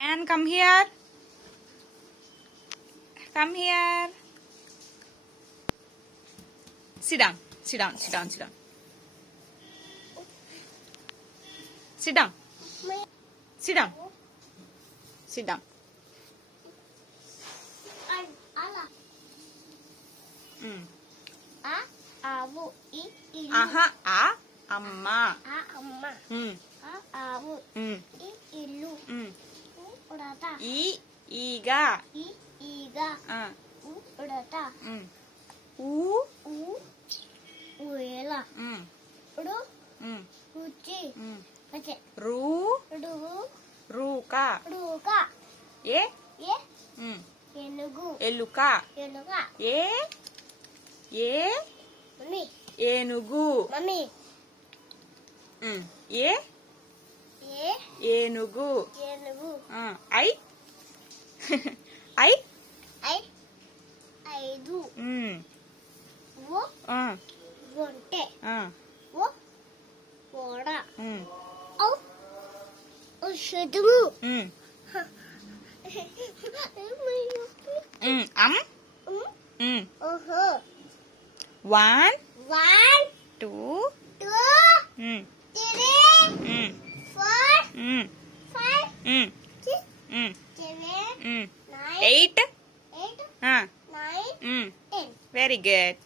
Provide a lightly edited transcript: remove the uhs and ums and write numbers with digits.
And come here. Come here. Sit down. Sit down. Sit down. Sit down. Sit down. Sit down. Sit down. ఆవు ఆహా ఆ అమ్మ అమ్మ ఉమ్, ఆవు ఉమ్, ఇల్లు ఉమ్. ఉడత ఈ ఈగ ఈగ ఆ, ఉడత ఉమ్. ఊ ఊయల ఉమ్, ఉడు ఉమ్, కుచ్చి ఉమ్. పచ్చే రూ ఉడుగు రూక ఉడుక ఏ ఏ ఉమ్, ఏనుగు ఎలుక ఏనుగ ఏ ఏ మమ్మీ ఏనుగు మమ్మీ ఉమ్, ఏ ఏ ఏనుగు ఏనుగు ఆ, ఐ ఐ ఐదు ఉమ్, ఓ ఆ, ఒంటె ఆ, ఓ ఓడ ఉమ్, ఔ ఔషధము ఉమ్, అమ్ ఉమ్. ఓహో 1 1 2 2 ఉమ్, 3 ఉమ్, 4 ఉమ్, 5 ఉమ్, 6 ఉమ్, 7 ఉమ్. 9 8 8 ఆ, 9 ఉమ్. 10 వెరీ గుడ్